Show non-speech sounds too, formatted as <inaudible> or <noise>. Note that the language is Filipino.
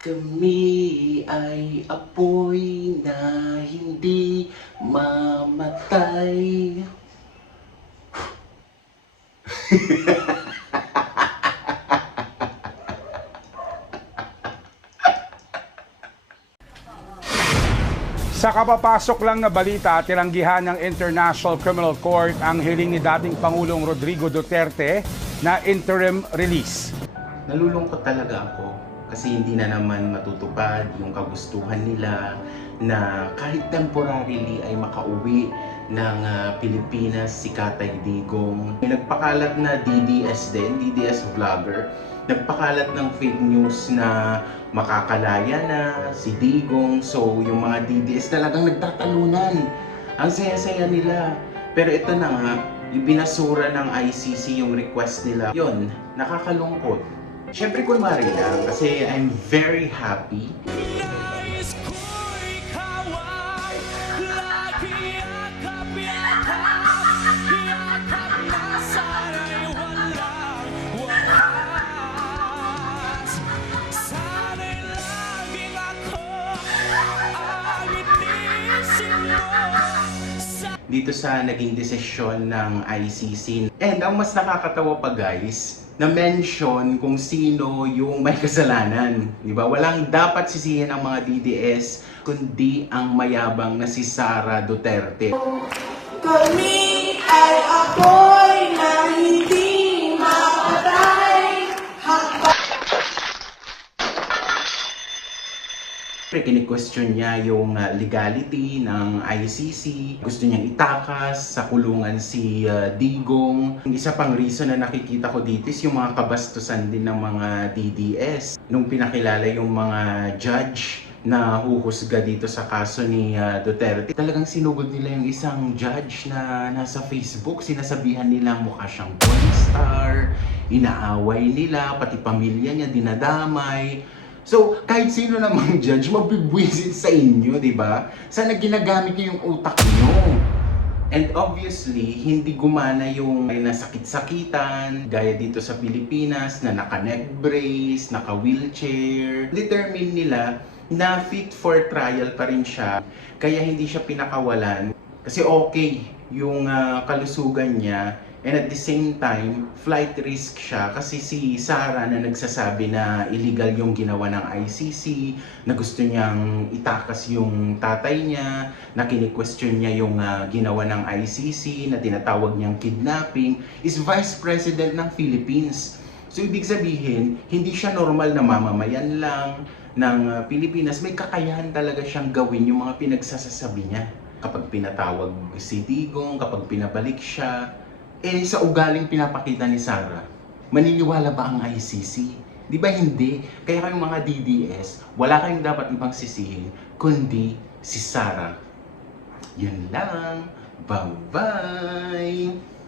Kami ay apoy na hindi mamatay. Sa kapapasok lang na balita, tiranggihan ng International Criminal Court ang hiling ni dating Pangulong Rodrigo Duterte na interim release. Nalulungkot talaga ako kasi hindi na naman matutupad yung kagustuhan nila na kahit temporarily ay makauwi ng ah, Pilipinas si Katay Digong. May nagpakalat na DDS din, DDS vlogger, nagpakalat ng fake news na makakalaya na si Digong. So yung mga DDS talagang nagtatalunan. Ang saya-saya nila. Pero ito na nga, ibinasura ng ICC yung request nila. Yon, nakakalungkot. Siyempre kunwari lang kasi I'm very happy dito sa naging desisyon ng ICC. And ang mas nakakatawa pa guys, na mention kung sino yung may kasalanan. Di ba? Walang dapat sisihin ang mga DDS kundi ang mayabang na si Sara Duterte. Kami ay apoy na hindi mapatay. Siyempre, kini-question niya yung uh, legality ng ICC. Gusto niyang itakas sa kulungan si uh, Digong. Isa pang reason na nakikita ko dito is yung mga kabastusan din ng mga DDS. Nung pinakilala yung mga judge na huhusga dito sa kaso ni uh, Duterte. Talagang sinugod nila yung isang judge na nasa Facebook. Sinasabihan nila mukha siyang porn star, inaaway nila, pati pamilya niya dinadamay. So, kahit sino namang <laughs> judge, mabibwisit sa inyo, di ba? Sana ginagamit niyo yung utak niyo. And obviously, hindi gumana yung nasakit-sakitan, gaya dito sa Pilipinas, na naka-neck brace, naka-wheelchair. Determine nila na fit for trial pa rin siya, kaya hindi siya pinakawalan. Kasi okay yung ah, kalusugan niya, and at the same time, flight risk siya kasi si Sarah na nagsasabi na illegal yung ginawa ng ICC, na gusto niyang itakas yung tatay niya, na kini-question niya yung ah, ginawa ng ICC, na tinatawag niyang kidnapping, is Vice President ng Philippines. So ibig sabihin, hindi siya normal na mamamayan lang ng ah, Pilipinas. May kakayahan talaga siyang gawin yung mga pinagsasasabi niya. Kapag pinatawag si Digong, kapag pinabalik siya, eh sa ugaling pinapakita ni Sarah, maniniwala ba ang ICC? Di ba hindi? Kaya kayong mga DDS, wala kayong dapat ibang sisihin, kundi si Sarah. Yun lang. Bye-bye!